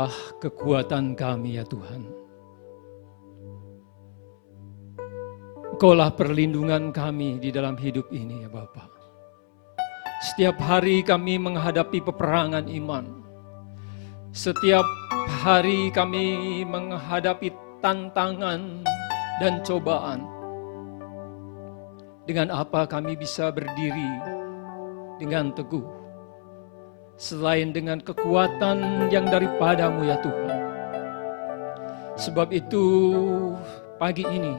Engkaulah kekuatan kami ya Tuhan. Engkaulah perlindungan kami di dalam hidup ini ya Bapa. Setiap hari kami menghadapi peperangan iman. Setiap hari kami menghadapi tantangan dan cobaan. Dengan apa kami bisa berdiri dengan teguh? Selain dengan kekuatan yang daripadamu ya Tuhan. Sebab itu pagi ini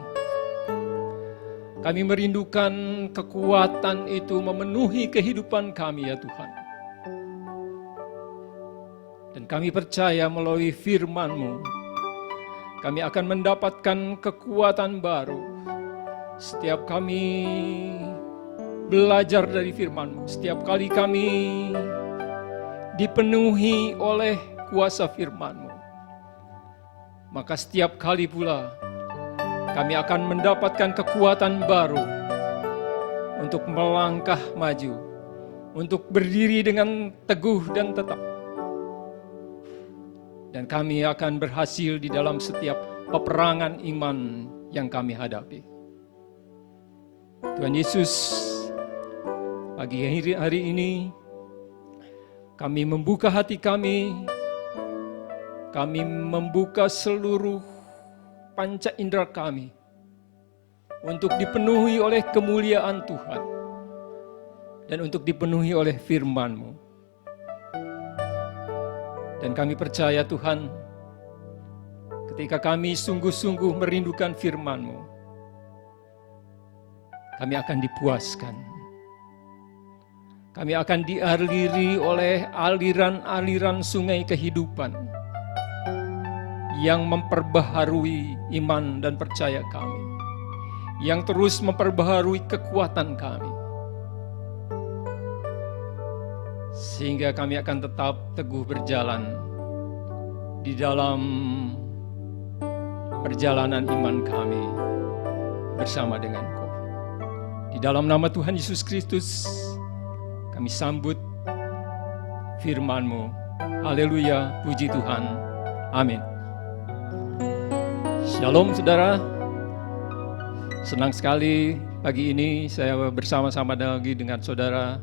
kami merindukan kekuatan itu memenuhi kehidupan kami ya Tuhan. Dan kami percaya melalui firman-Mu, kami akan mendapatkan kekuatan baru. Setiap kami belajar dari firman-Mu, setiap kali kami dipenuhi oleh kuasa firman-Mu, maka setiap kali pula kami akan mendapatkan kekuatan baru untuk melangkah maju, untuk berdiri dengan teguh dan tetap. Dan kami akan berhasil di dalam setiap peperangan iman yang kami hadapi. Tuhan Yesus, pagi hari ini kami membuka hati kami membuka seluruh panca indera kami untuk dipenuhi oleh kemuliaan Tuhan dan untuk dipenuhi oleh firman-Mu. Dan kami percaya Tuhan, ketika kami sungguh-sungguh merindukan firman-Mu, kami akan dipuaskan. Kami akan dialiri oleh aliran-aliran sungai kehidupan yang memperbaharui iman dan percaya kami, yang terus memperbaharui kekuatan kami, sehingga kami akan tetap teguh berjalan di dalam perjalanan iman kami bersama dengan-Kau. Di dalam nama Tuhan Yesus Kristus, kami sambut firman-Mu. Haleluya, puji Tuhan. Amin. Shalom saudara, senang sekali pagi ini saya bersama-sama lagi dengan saudara,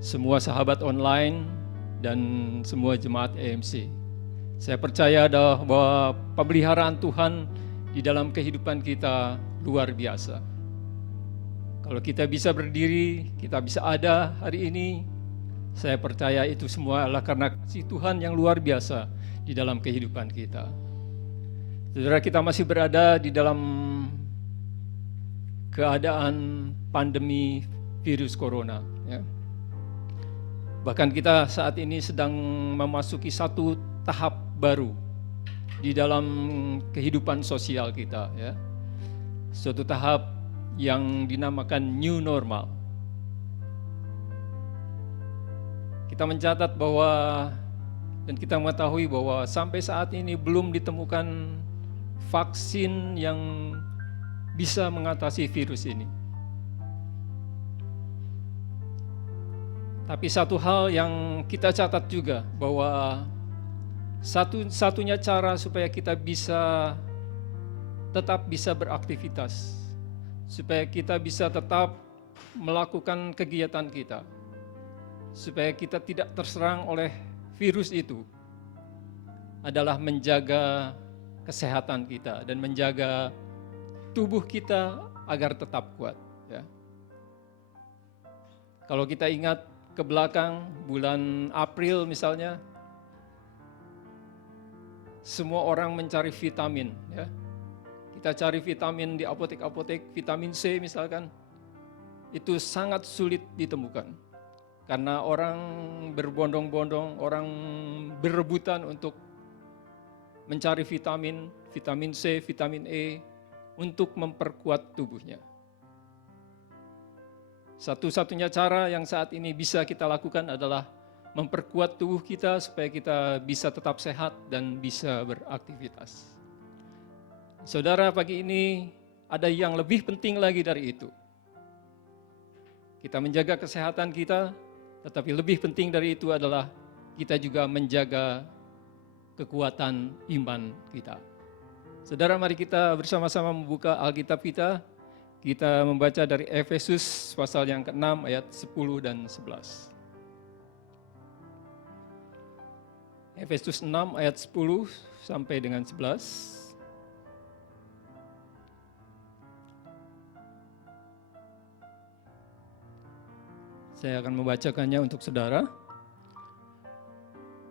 semua sahabat online dan semua jemaat EMC. Saya percaya bahwa pemeliharaan Tuhan di dalam kehidupan kita luar biasa. Kalau kita bisa berdiri, kita bisa ada hari ini, saya percaya itu semua adalah karena kasih Tuhan yang luar biasa di dalam kehidupan kita. Saudara, kita masih berada di dalam keadaan pandemi virus corona. Ya. Bahkan kita saat ini sedang memasuki satu tahap baru di dalam kehidupan sosial kita. Ya. Suatu tahap yang dinamakan new normal. Kita mencatat bahwa dan kita mengetahui bahwa sampai saat ini belum ditemukan vaksin yang bisa mengatasi virus ini. Tapi satu hal yang kita catat juga bahwa satu-satunya cara supaya kita tetap bisa beraktivitas, supaya kita bisa tetap melakukan kegiatan kita, supaya kita tidak terserang oleh virus itu, adalah menjaga kesehatan kita dan menjaga tubuh kita agar tetap kuat. Ya. Kalau kita ingat ke belakang, bulan April misalnya, semua orang mencari vitamin. Ya. Kita cari vitamin di apotek-apotek, vitamin C misalkan, itu sangat sulit ditemukan. Karena orang berbondong-bondong, orang berebutan untuk mencari vitamin C, vitamin E, untuk memperkuat tubuhnya. Satu-satunya cara yang saat ini bisa kita lakukan adalah memperkuat tubuh kita supaya kita bisa tetap sehat dan bisa beraktivitas. Saudara, pagi ini ada yang lebih penting lagi dari itu. Kita menjaga kesehatan kita, tetapi lebih penting dari itu adalah kita juga menjaga kekuatan iman kita. Saudara, mari kita bersama-sama membuka Alkitab kita. Kita membaca dari Efesus pasal yang ke-6 ayat 10 dan 11. Efesus 6 ayat 10 sampai dengan 11. Saya akan membacakannya untuk saudara.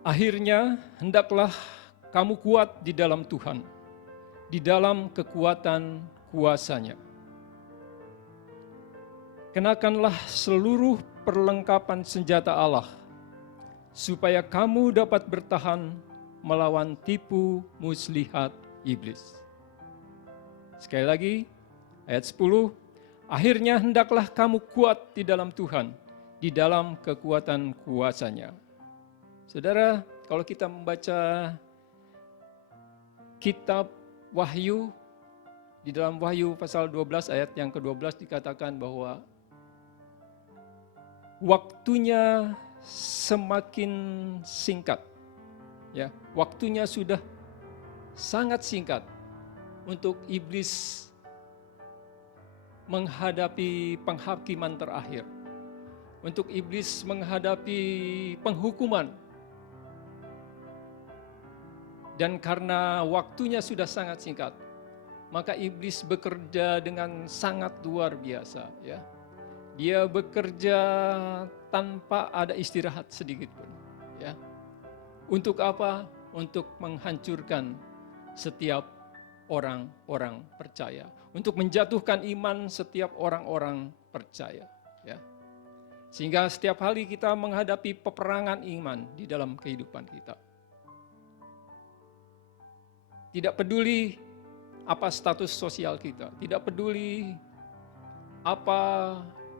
Akhirnya, hendaklah kamu kuat di dalam Tuhan, di dalam kekuatan kuasa-Nya. Kenakanlah seluruh perlengkapan senjata Allah, supaya kamu dapat bertahan melawan tipu muslihat iblis. Sekali lagi, ayat 10, akhirnya hendaklah kamu kuat di dalam Tuhan, di dalam kekuatan kuasa-Nya. Saudara, kalau kita membaca kitab Wahyu, di dalam Wahyu pasal 12 ayat yang ke-12 dikatakan bahwa waktunya semakin singkat. Ya, waktunya sudah sangat singkat untuk iblis menghadapi penghakiman terakhir. Untuk iblis menghadapi penghukuman. Dan karena waktunya sudah sangat singkat, maka iblis bekerja dengan sangat luar biasa, ya. Dia bekerja tanpa ada istirahat sedikit pun, ya. Untuk apa? Untuk menghancurkan setiap orang-orang percaya, untuk menjatuhkan iman setiap orang-orang percaya, ya. Sehingga setiap hari kita menghadapi peperangan iman di dalam kehidupan kita. Tidak peduli apa status sosial kita, tidak peduli apa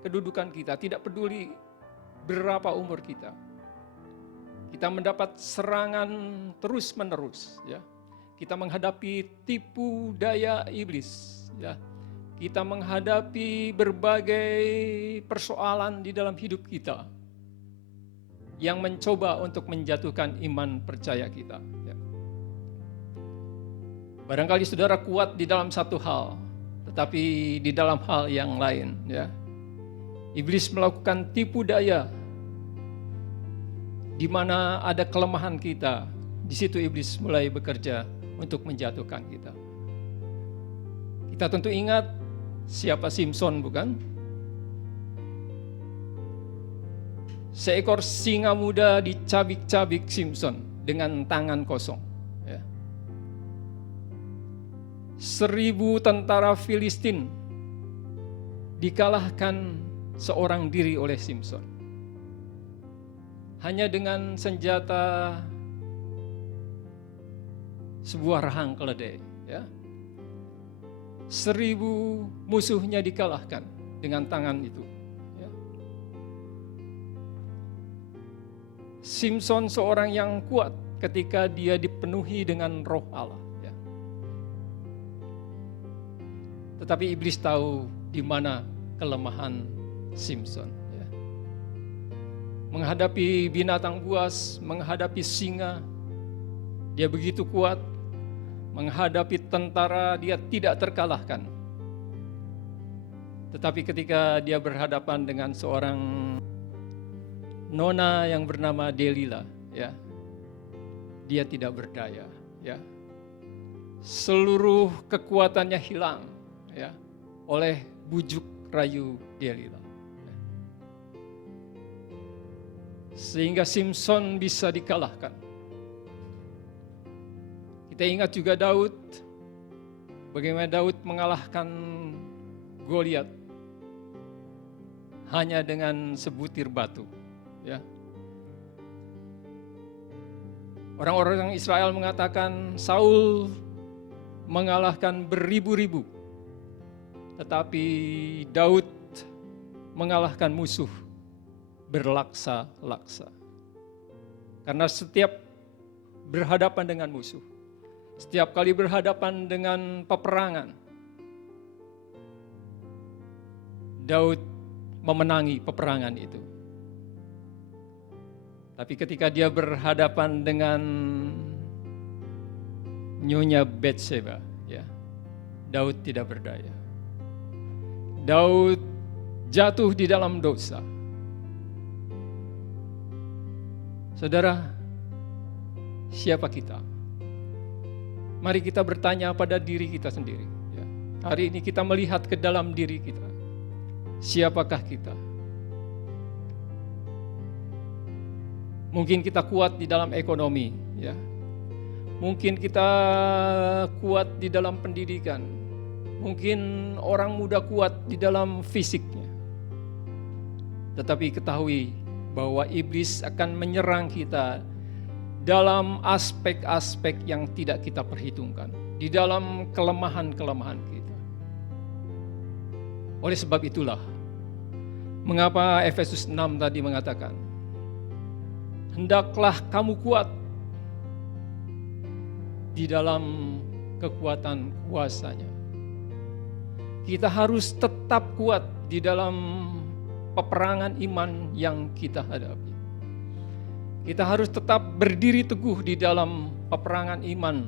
kedudukan kita, tidak peduli berapa umur kita. Kita mendapat serangan terus-menerus, ya. Kita menghadapi tipu daya iblis, ya. Kita menghadapi berbagai persoalan di dalam hidup kita yang mencoba untuk menjatuhkan iman percaya kita, ya. Barangkali saudara kuat di dalam satu hal, tetapi di dalam hal yang lain, ya. Iblis melakukan tipu daya di mana ada kelemahan kita, di situ iblis mulai bekerja untuk menjatuhkan kita. Kita tentu ingat siapa Simson, bukan? Seekor singa muda dicabik-cabik Simson dengan tangan kosong. 1000 tentara Filistin dikalahkan seorang diri oleh Simson. Hanya dengan senjata sebuah rahang keledai, ya. 1000 musuhnya dikalahkan dengan tangan itu, ya. Simson seorang yang kuat ketika dia dipenuhi dengan roh Allah. Tetapi iblis tahu di mana kelemahan Simson, ya. Menghadapi binatang buas, menghadapi singa, dia begitu kuat. Menghadapi tentara, dia tidak terkalahkan. Tetapi ketika dia berhadapan dengan seorang nona yang bernama Delila, ya, dia tidak berdaya, ya. Seluruh kekuatannya hilang, ya, oleh bujuk rayu Delila. Sehingga Simson bisa dikalahkan. Kita ingat juga Daud, bagaimana Daud mengalahkan Goliat hanya dengan sebutir batu, ya. Orang-orang Israel mengatakan Saul mengalahkan beribu-ribu, tetapi Daud mengalahkan musuh berlaksa-laksa. Karena setiap berhadapan dengan musuh, setiap kali berhadapan dengan peperangan, Daud memenangi peperangan itu. Tapi ketika dia berhadapan dengan Nyonya Bathsheba, ya, Daud tidak berdaya. Daud jatuh di dalam dosa. Saudara, siapa kita? Mari kita bertanya pada diri kita sendiri. Ya. Hari ini kita melihat ke dalam diri kita. Siapakah kita? Mungkin kita kuat di dalam ekonomi, ya. Mungkin kita kuat di dalam pendidikan. Mungkin orang muda kuat di dalam fisiknya. Tetapi ketahui bahwa iblis akan menyerang kita dalam aspek-aspek yang tidak kita perhitungkan, di dalam kelemahan-kelemahan kita. Oleh sebab itulah, mengapa Efesus 6 tadi mengatakan, hendaklah kamu kuat di dalam kekuatan kuasanya. Kita harus tetap kuat di dalam peperangan iman yang kita hadapi. Kita harus tetap berdiri teguh di dalam peperangan iman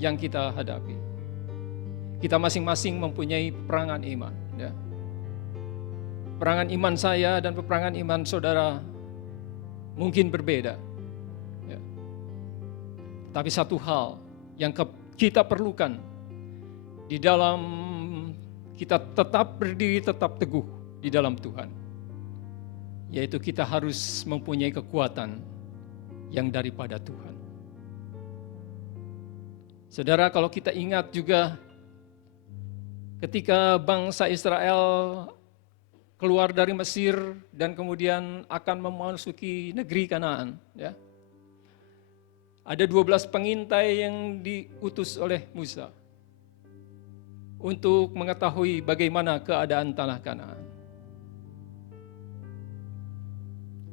yang kita hadapi. Kita masing-masing mempunyai peperangan iman. Ya. Peperangan iman saya dan peperangan iman saudara mungkin berbeda. Ya. Tapi satu hal yang kita perlukan di dalam kita tetap berdiri, tetap teguh di dalam Tuhan, yaitu kita harus mempunyai kekuatan yang daripada Tuhan. Saudara, kalau kita ingat juga ketika bangsa Israel keluar dari Mesir dan kemudian akan memasuki negeri Kanaan, ya. Ada 12 pengintai yang diutus oleh Musa untuk mengetahui bagaimana keadaan tanah Kanaan.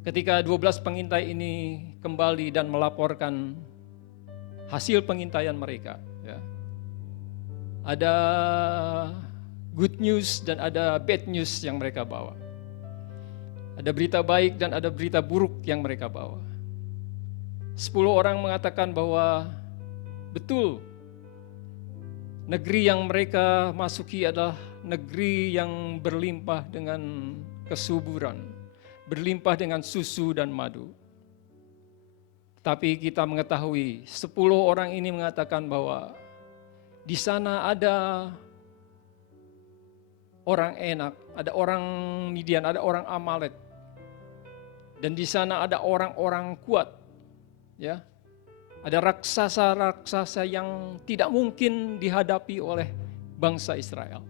Ketika 12 pengintai ini kembali dan melaporkan hasil pengintaian mereka, ya, ada good news dan ada bad news yang mereka bawa. Ada berita baik dan ada berita buruk yang mereka bawa. 10 orang mengatakan bahwa betul, negeri yang mereka masuki adalah negeri yang berlimpah dengan kesuburan, berlimpah dengan susu dan madu. Tapi kita mengetahui 10 orang ini mengatakan bahwa di sana ada orang Enak, ada orang Midian, ada orang Amalek. Dan di sana ada orang-orang kuat, ya. Ada raksasa-raksasa yang tidak mungkin dihadapi oleh bangsa Israel.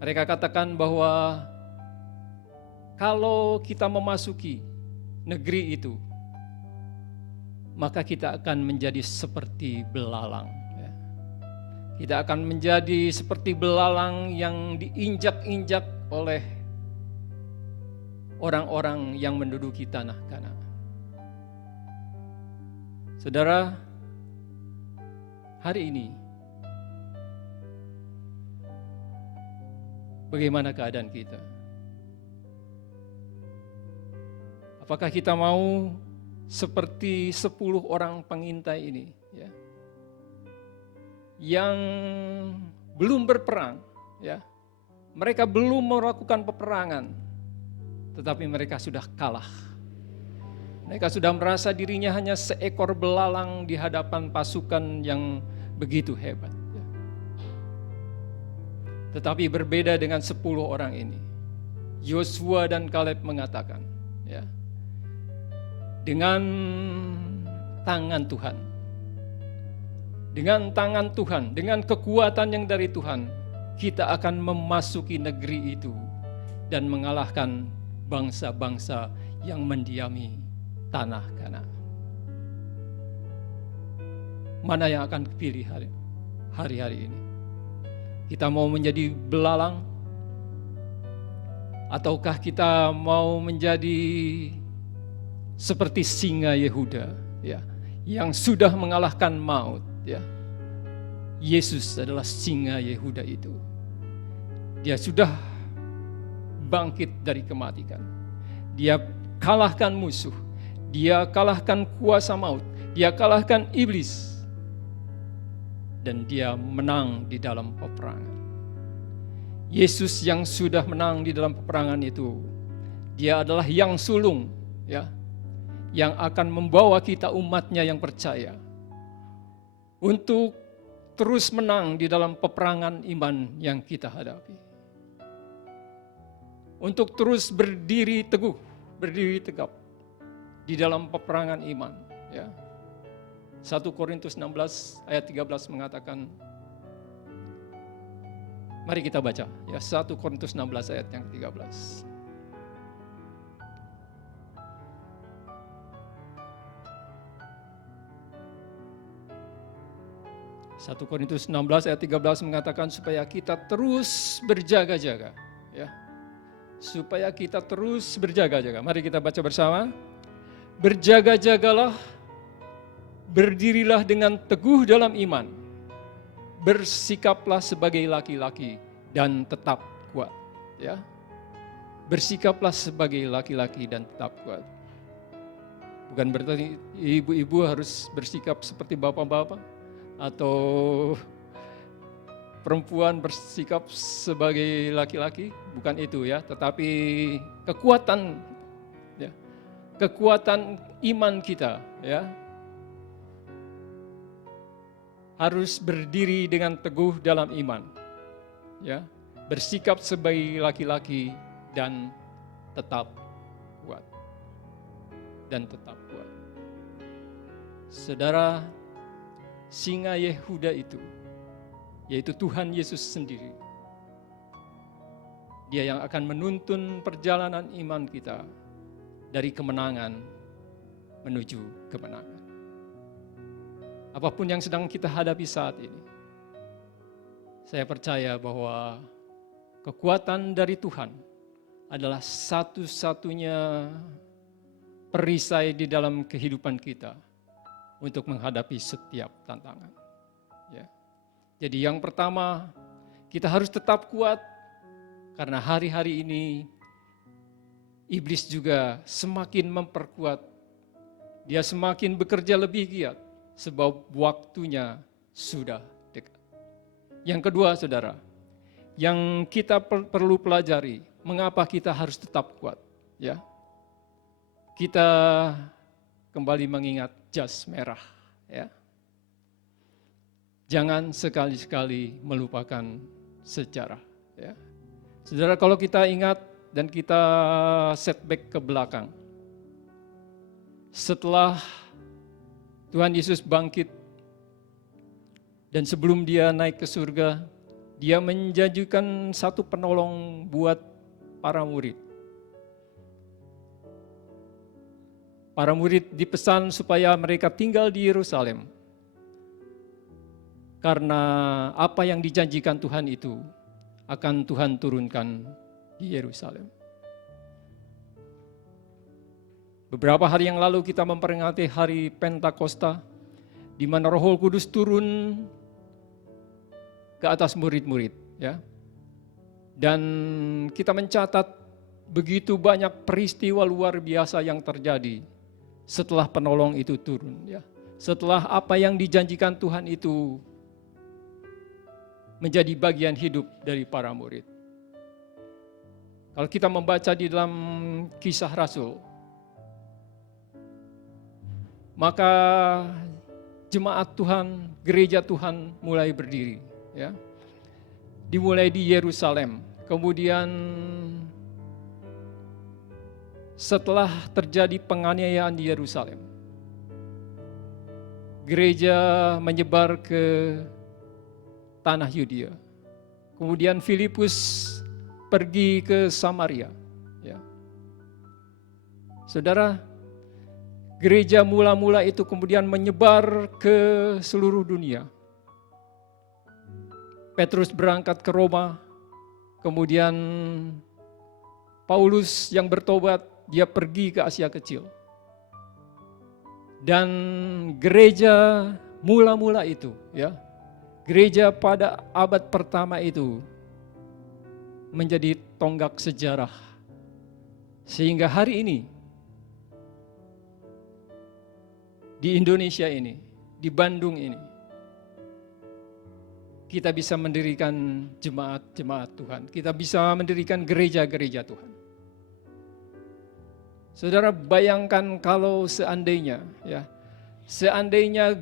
Mereka katakan bahwa kalau kita memasuki negeri itu, maka kita akan menjadi seperti belalang. Kita akan menjadi seperti belalang yang diinjak-injak oleh orang-orang yang menduduki tanah Kanaan. Saudara, hari ini bagaimana keadaan kita? Apakah kita mau seperti 10 orang pengintai ini, ya, yang belum berperang, ya, mereka belum melakukan peperangan, tetapi mereka sudah kalah. Mereka sudah merasa dirinya hanya seekor belalang di hadapan pasukan yang begitu hebat. Ya. Tetapi berbeda dengan 10 orang ini. Yosua dan Kaleb mengatakan, ya, dengan tangan Tuhan, dengan kekuatan yang dari Tuhan, kita akan memasuki negeri itu dan mengalahkan bangsa-bangsa yang mendiami tanah Kanaan. Mana yang akan dipilih hari-hari ini? Kita mau menjadi belalang, ataukah kita mau menjadi seperti singa Yehuda, ya, yang sudah mengalahkan maut, ya. Yesus adalah singa Yehuda itu. Dia sudah bangkit dari kematian. Dia kalahkan musuh, dia kalahkan kuasa maut, dia kalahkan iblis, dan dia menang di dalam peperangan. Yesus yang sudah menang di dalam peperangan itu, dia adalah yang sulung, ya, yang akan membawa kita umatnya yang percaya untuk terus menang di dalam peperangan iman yang kita hadapi. Untuk terus berdiri teguh, berdiri tegap di dalam peperangan iman. Ya. 1 Korintus 16 ayat 13 mengatakan, mari kita baca ya, 1 Korintus 16 ayat yang 13. Satu Korintus 16 ayat 13 mengatakan supaya kita terus berjaga-jaga, ya. Supaya kita terus berjaga-jaga. Mari kita baca bersama. Berjaga-jagalah, berdirilah dengan teguh dalam iman, bersikaplah sebagai laki-laki dan tetap kuat. Ya, bersikaplah sebagai laki-laki dan tetap kuat. Bukan berarti ibu-ibu harus bersikap seperti bapak-bapak atau perempuan bersikap sebagai laki-laki, bukan itu ya, tetapi kekuatan ya, kekuatan iman kita ya harus berdiri dengan teguh dalam iman ya, bersikap sebagai laki-laki dan tetap kuat. Dan tetap kuat. Saudara, singa Yehuda itu, yaitu Tuhan Yesus sendiri, Dia yang akan menuntun perjalanan iman kita dari kemenangan menuju kemenangan. Apapun yang sedang kita hadapi saat ini, saya percaya bahwa kekuatan dari Tuhan adalah satu-satunya perisai di dalam kehidupan kita untuk menghadapi setiap tantangan. Ya. Jadi yang pertama, kita harus tetap kuat karena hari-hari ini iblis juga semakin memperkuat. Dia semakin bekerja lebih giat sebab waktunya sudah dekat. Yang kedua, saudara, yang kita perlu pelajari, mengapa kita harus tetap kuat. Ya, kita kembali mengingat jas merah. Ya. Jangan sekali-sekali melupakan sejarah. Ya. Saudara, kalau kita ingat dan kita setback ke belakang, setelah Tuhan Yesus bangkit dan sebelum Dia naik ke surga, Dia menjanjikan satu penolong buat para murid. Para murid dipesan supaya mereka tinggal di Yerusalem. Karena apa yang dijanjikan Tuhan itu akan Tuhan turunkan di Yerusalem. Beberapa hari yang lalu kita memperingati hari Pentakosta, di mana Roh Kudus turun ke atas murid-murid, ya. Dan kita mencatat begitu banyak peristiwa luar biasa yang terjadi setelah penolong itu turun, ya. Setelah apa yang dijanjikan Tuhan itu menjadi bagian hidup dari para murid. Kalau kita membaca di dalam Kisah Rasul, maka jemaat Tuhan, gereja Tuhan mulai berdiri, ya. Dimulai di Yerusalem. Kemudian setelah terjadi penganiayaan di Yerusalem, gereja menyebar ke tanah Yudea. Kemudian Filipus pergi ke Samaria. Ya. Saudara, gereja mula-mula itu kemudian menyebar ke seluruh dunia. Petrus berangkat ke Roma, kemudian Paulus yang bertobat, dia pergi ke Asia Kecil. Dan gereja mula-mula itu, ya, gereja pada abad pertama itu menjadi tonggak sejarah. Sehingga hari ini, di Indonesia ini, di Bandung ini, kita bisa mendirikan jemaat-jemaat Tuhan. Kita bisa mendirikan gereja-gereja Tuhan. Saudara, bayangkan kalau seandainya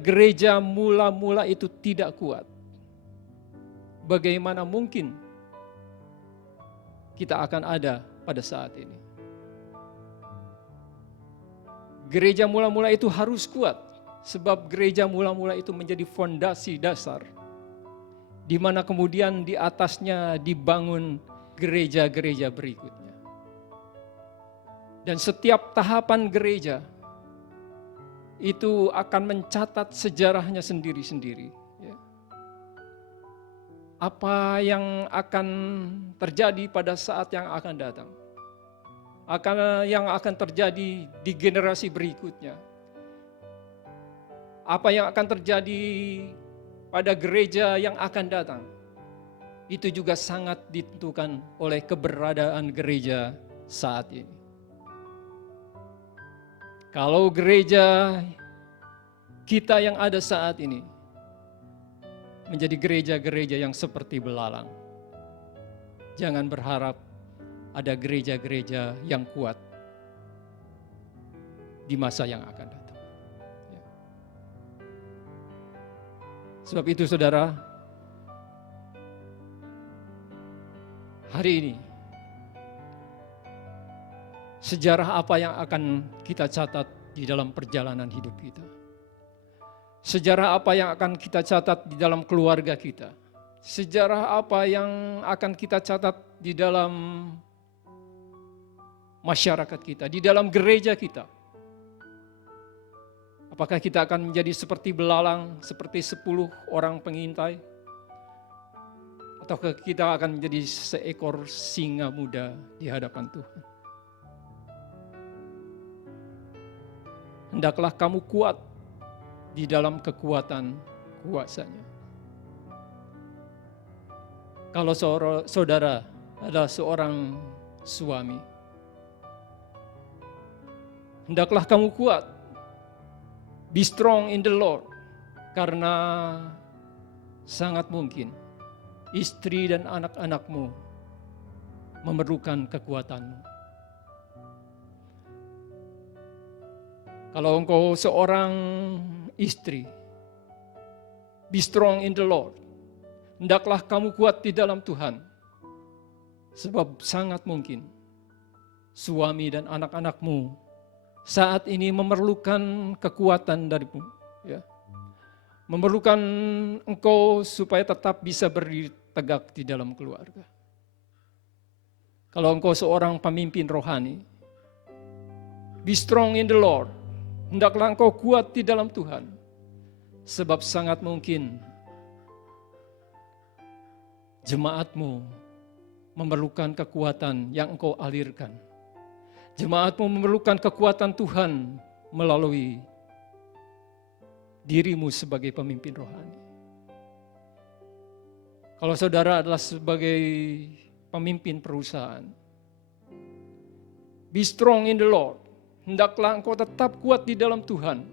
gereja mula-mula itu tidak kuat. Bagaimana mungkin kita akan ada pada saat ini? Gereja mula-mula itu harus kuat, sebab gereja mula-mula itu menjadi fondasi dasar, di mana kemudian di atasnya dibangun gereja-gereja berikutnya. Dan setiap tahapan gereja itu akan mencatat sejarahnya sendiri-sendiri. Apa yang akan terjadi pada saat yang akan datang, yang akan terjadi di generasi berikutnya, apa yang akan terjadi pada gereja yang akan datang, itu juga sangat ditentukan oleh keberadaan gereja saat ini. Kalau gereja kita yang ada saat ini menjadi gereja-gereja yang seperti belalang, jangan berharap ada gereja-gereja yang kuat di masa yang akan datang. Sebab itu saudara, hari ini sejarah apa yang akan kita catat di dalam perjalanan hidup kita? Sejarah apa yang akan kita catat di dalam keluarga kita? Sejarah apa yang akan kita catat di dalam masyarakat kita, di dalam gereja kita? Apakah kita akan menjadi seperti belalang, seperti 10 orang pengintai? Ataukah kita akan menjadi seekor singa muda di hadapan Tuhan? Hendaklah kamu kuat di dalam kekuatan kuasanya. Kalau saudara adalah seorang suami, hendaklah kamu kuat. Be strong in the Lord. Karena sangat mungkin istri dan anak-anakmu memerlukan kekuatanmu. Kalau engkau seorang istri, be strong in the Lord. Hendaklah kamu kuat di dalam Tuhan. Sebab sangat mungkin suami dan anak-anakmu saat ini memerlukan kekuatan darimu. Ya. Memerlukan engkau supaya tetap bisa berdiri tegak di dalam keluarga. Kalau engkau seorang pemimpin rohani, be strong in the Lord. Hendaklah engkau kuat di dalam Tuhan. Sebab sangat mungkin jemaatmu memerlukan kekuatan yang engkau alirkan. Jemaatmu memerlukan kekuatan Tuhan melalui dirimu sebagai pemimpin rohani. Kalau saudara adalah sebagai pemimpin perusahaan, be strong in the Lord. Hendaklah engkau tetap kuat di dalam Tuhan,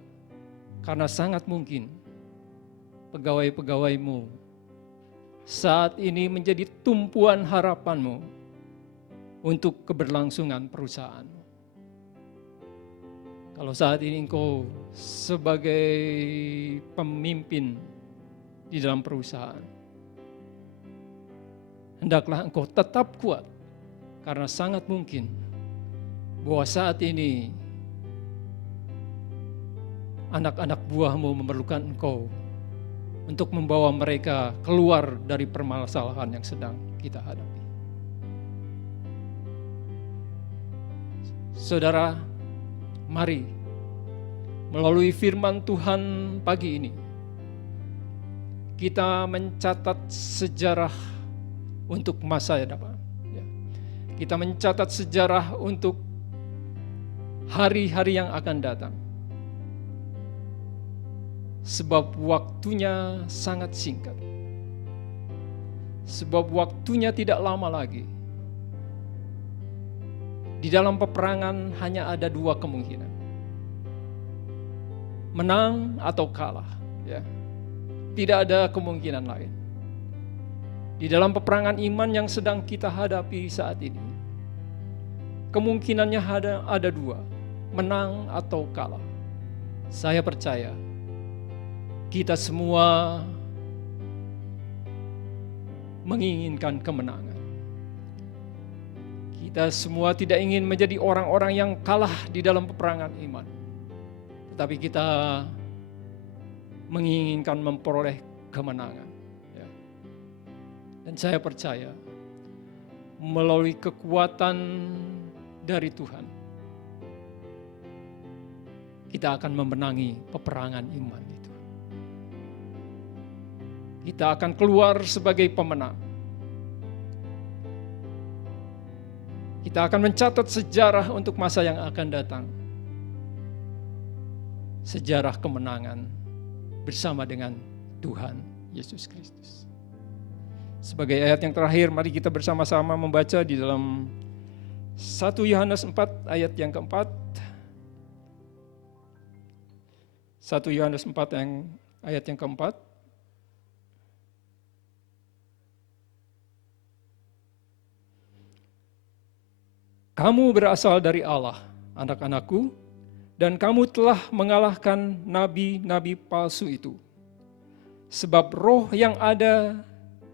karena sangat mungkin pegawai-pegawaimu saat ini menjadi tumpuan harapanmu untuk keberlangsungan perusahaanmu. Kalau saat ini engkau sebagai pemimpin di dalam perusahaan, hendaklah engkau tetap kuat, karena sangat mungkin bahwa saat ini anak-anak buahmu memerlukan engkau untuk membawa mereka keluar dari permasalahan yang sedang kita hadapi. Saudara, mari melalui firman Tuhan pagi ini kita mencatat sejarah untuk masa depan. Kita mencatat sejarah untuk hari-hari yang akan datang. Sebab waktunya sangat singkat. Sebab waktunya tidak lama lagi. di dalam peperangan hanya ada dua kemungkinan. Menang atau kalah. Ya. Tidak ada kemungkinan lain. Di dalam peperangan iman yang sedang kita hadapi saat ini, kemungkinannya ada dua, menang atau kalah. Saya percaya kita semua menginginkan kemenangan. Kita semua tidak ingin menjadi orang-orang yang kalah di dalam peperangan iman. Tetapi kita menginginkan memperoleh kemenangan. Ya. Dan saya percaya melalui kekuatan dari Tuhan, kita akan memenangi peperangan iman itu. Kita akan keluar sebagai pemenang. Kita akan mencatat sejarah untuk masa yang akan datang. Sejarah kemenangan bersama dengan Tuhan Yesus Kristus. Sebagai ayat yang terakhir, mari kita bersama-sama membaca di dalam 1 Yohanes 4 ayat yang keempat. 1 Yohanes 4 ayat yang keempat. Kamu berasal dari Allah, anak-anakku, dan kamu telah mengalahkan nabi-nabi palsu itu. Sebab roh yang ada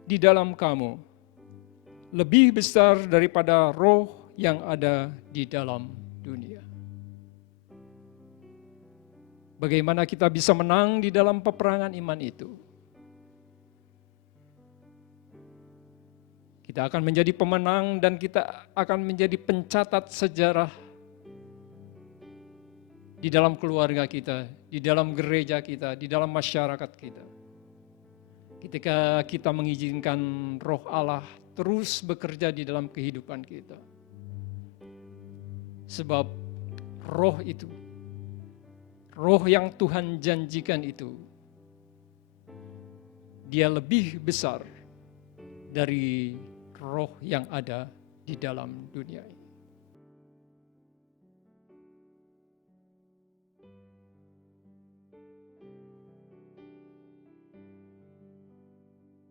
di dalam kamu lebih besar daripada roh yang ada di dalam dunia. Bagaimana kita bisa menang di dalam peperangan iman itu? Kita akan menjadi pemenang dan kita akan menjadi pencatat sejarah di dalam keluarga kita, di dalam gereja kita, di dalam masyarakat kita. Ketika kita mengizinkan Roh Allah terus bekerja di dalam kehidupan kita. Sebab roh itu, roh yang Tuhan janjikan itu, dia lebih besar dari roh yang ada di dalam dunia ini.